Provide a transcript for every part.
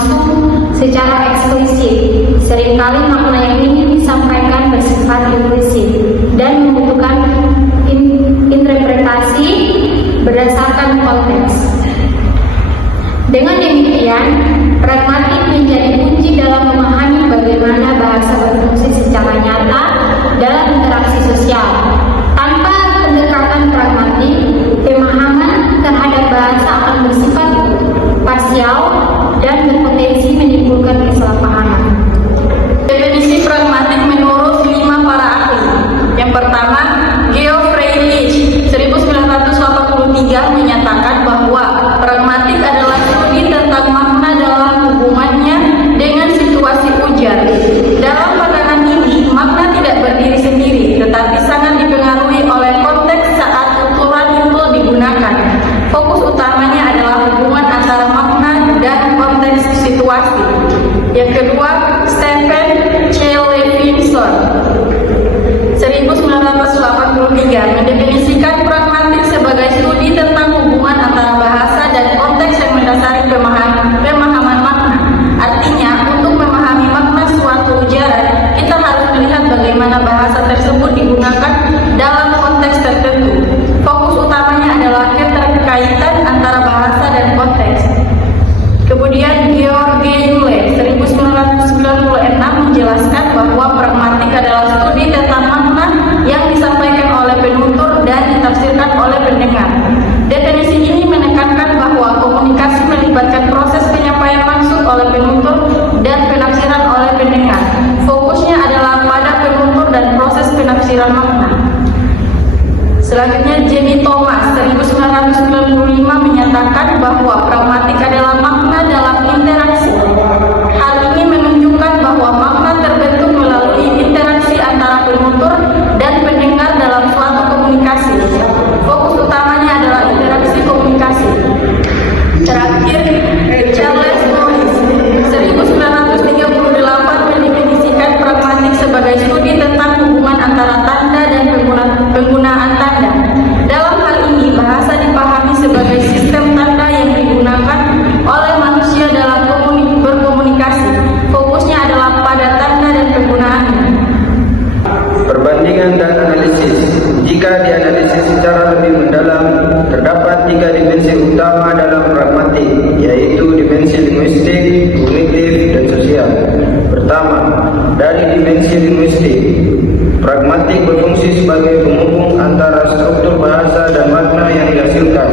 langsung secara eksplisit. Seringkali makna yang ingin disampaikan bersifat implisit dan membutuhkan interpretasi berdasarkan konteks. Dengan demikian, pragmatik menjadi kunci dalam memahami bagaimana bahasa berfungsi secara nyata dalam interaksi sosial. Tanpa pendekatan pragmatik, pemahaman terhadap bahasa akan bersifat parsial dan berpotensi menimbulkan kesalahpahaman. Definisi pragmatik menurut 5 para ahli. Yang pertama, Georg Friedrich 1983 menyatakan bahwa pragmatik adalah studi tentang makna dalam hubungannya dengan situasi ujar. Dalam pandangan ini, makna tidak berdiri sendiri, tetapi sangat dipengaruhi oleh konteks saat tuturan itu digunakan. Fokus utamanya adalah hubungan antara makna dan konteks situasi. Yang kedua, Stephen C. Levinson 1983 mendefinisikan pragmatik sebagai studi tentang hubungan antara bahasa dan konteks yang mendasari pemahaman makna. Artinya, untuk memahami makna suatu ujaran, kita harus melihat bagaimana bahasa tersebut digunakan dalam konteks tertentu. Fokus utamanya adalah keterkaitan antara bahasa dan konteks. Kemudian Georg Yule 1996 menjelaskan bahwa pragmatik adalah studi tentang makna yang disampaikan oleh penutur dan ditafsirkan oleh pendengar. Definisi ini menekankan bahwa komunikasi melibatkan proses penyampaian maksud oleh penutur dan penafsiran oleh pendengar. Fokusnya adalah pada penutur dan proses penafsiran makna. Selanjutnya, Jamie Thomas 1995 menyatakan bahwa pragmatik adalah makna dalam interaksi. Hal ini menunjukkan bahwa makna terbentuk melalui interaksi antara penutur dan pendengar dalam suatu komunikasi. Fokus utamanya adalah interaksi komunikasi. Terakhir, Charles Morris 1938 mendefinisikan pragmatik sebagai studi tentang hubungan antara tanda dan penggunaan tanda. Dalam hal ini, bahasa dipahami sebagai sistem tanda yang digunakan oleh manusia dalam berkomunikasi. Fokusnya adalah pada tanda dan penggunaannya. Perbandingan dan analisis. Jika dianalisis secara lebih mendalam, terdapat 3 dimensi utama dalam pragmatik, yaitu dimensi linguistik, kognitif, dan sosial. Pertama, dari dimensi linguistik, pragmatik berfungsi sebagai penghubung antara struktur bahasa dan makna yang dihasilkan.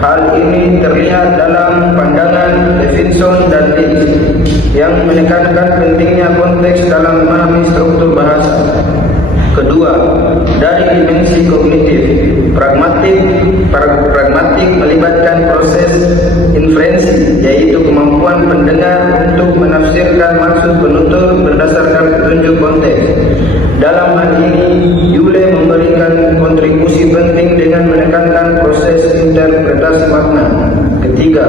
Hal ini terlihat dalam pandangan Levinson dan Leeds yang menekankan pentingnya konteks dalam memahami struktur bahasa. Kedua, dari dimensi kognitif, pragmatik melibatkan proses inferensi, yaitu kemampuan pendengar untuk menafsirkan maksud penutur berdasarkan petunjuk konteks. Dalam hal ini, Yule memberikan kontribusi penting dengan menekankan proses interpretasi makna. Ketiga,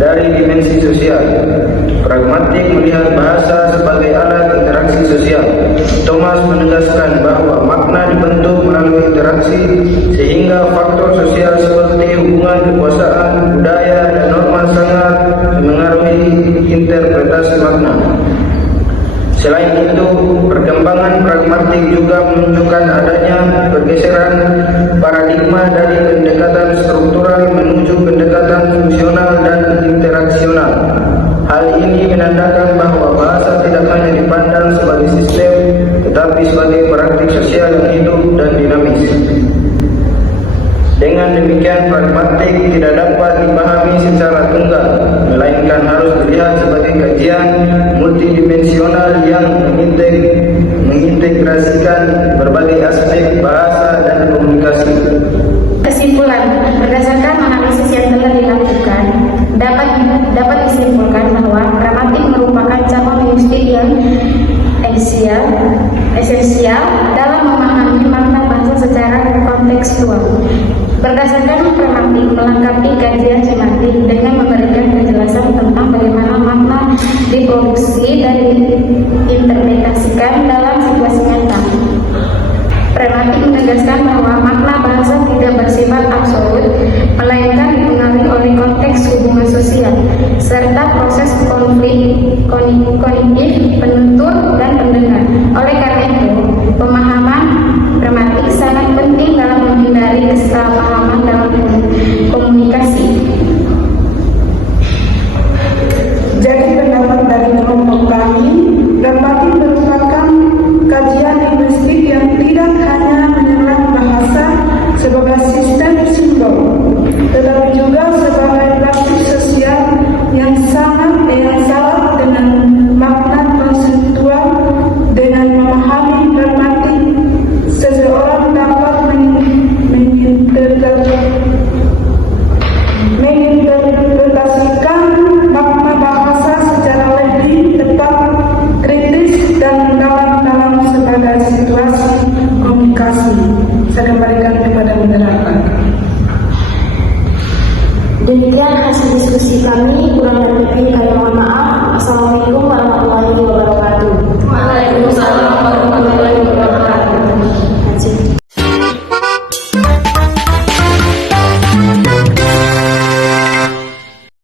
dari dimensi sosial, pragmatik melihat bahasa sebagai alat interaksi sosial. Thomas menegaskan bahwa makna dibentuk melalui interaksi, sehingga faktor sosial seperti hubungan kekuasaan, budaya, dan norma sangat mengaruhi interpretasi makna. Selain itu, perkembangan pragmatik juga menunjukkan adanya pergeseran paradigma dari pendekatan struktural menuju pendekatan fungsional dan interaksional. Hal ini menandakan bahwa bahasa tidak hanya dipandang sebagai sistem, tetapi sebagai praktik sosial yang hidup dan dinamis. Dengan demikian, pragmatik tidak dapat dipahami secara tunggal, melainkan harus dilihat sebagai kajian multidimensional yang mengintegrasikan berbagai aspek bahasa dan komunikasi. Kesimpulan, berdasarkan analisis yang telah dilakukan, dapat disimpulkan bahwa pragmatik merupakan cabang linguistik yang esensial dalam memahami makna bahasa secara kontekstual. Berdasarkan pragmatik melengkapi kajian semantik dengan memberikan penjelasan tentang bagaimana makna diproduksi dan diinterpretasikan dalam situasi nyata. Pragmatik menegaskan bahwa makna bahasa tidak bersifat absolut, melainkan dipengaruhi oleh konteks hubungan sosial serta proses konflik